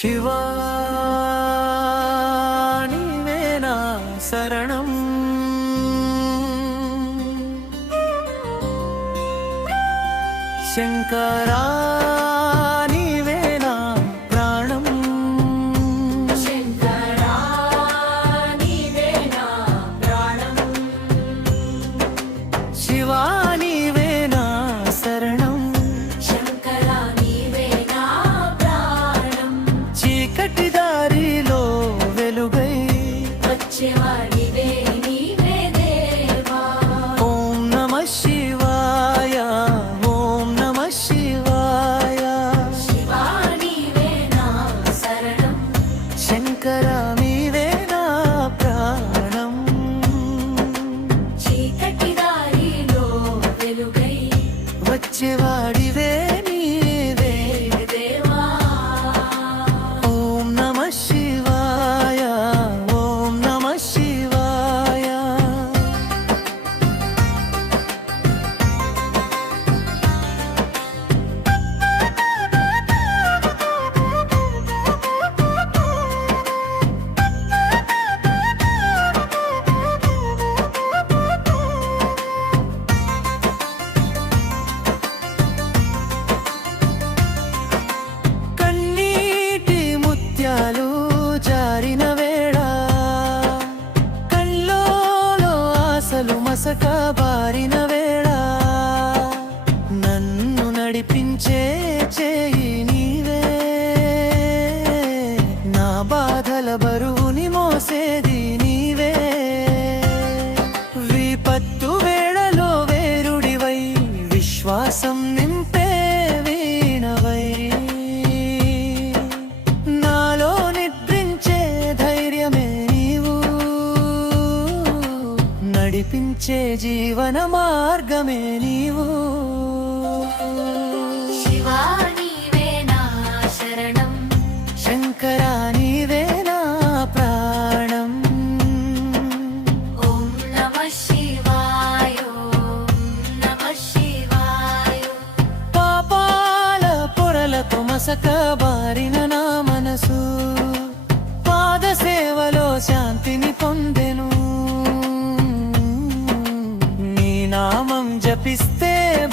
శివా నీవేనా శరణం. శంకరా ఆశలు బారిన వేళ నన్ను నడిపించే చేయి నడిచే జీవన మార్గమే నీవు.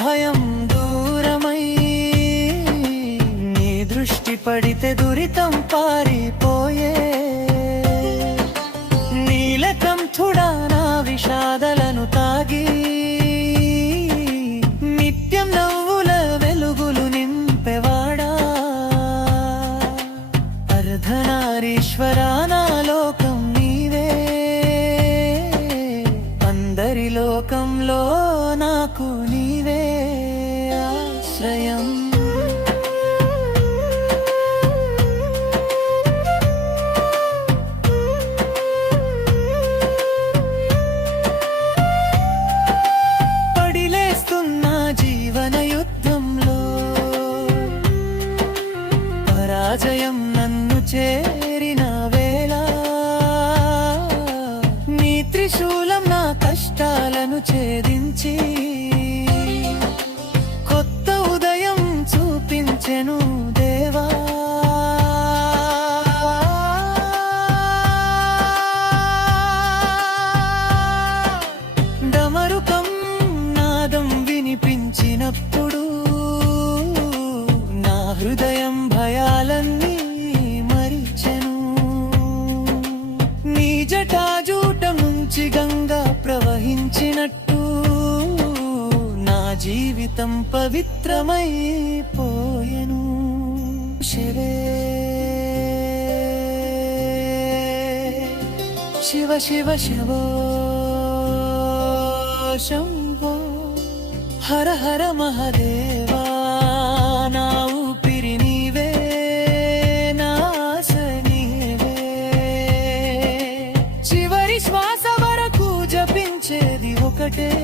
భయం దూరమై నీ దృష్టి పడితే దురితం పారిపోయే. నీలకంఠుడా నా విషాదలను తాగి నిత్యం నవ్వుల వెలుగులు నింపెవాడా. అర్ధనారీశ్వరా నా లోకం నీవే. అందరి లోకంలో నాకు నీ ఛేదించి కొత్త ఉదయం చూపించెను దేవా. డమరుకం నాదం వినిపించినప్పుడు నా హృదయం భయాలన్నీ మరిచెను. నీ జటాజూటం నుంచి గంగా ప్రవహించినట్టు జీవితం పవిత్రమైపోయెను. శివే. శివ శివ శివో. శంభో. హర హర మహదేవా నా ఊపిరి నీవే నా నీవే. చివరి శ్వాస వరకు జపించేది ఒకటే.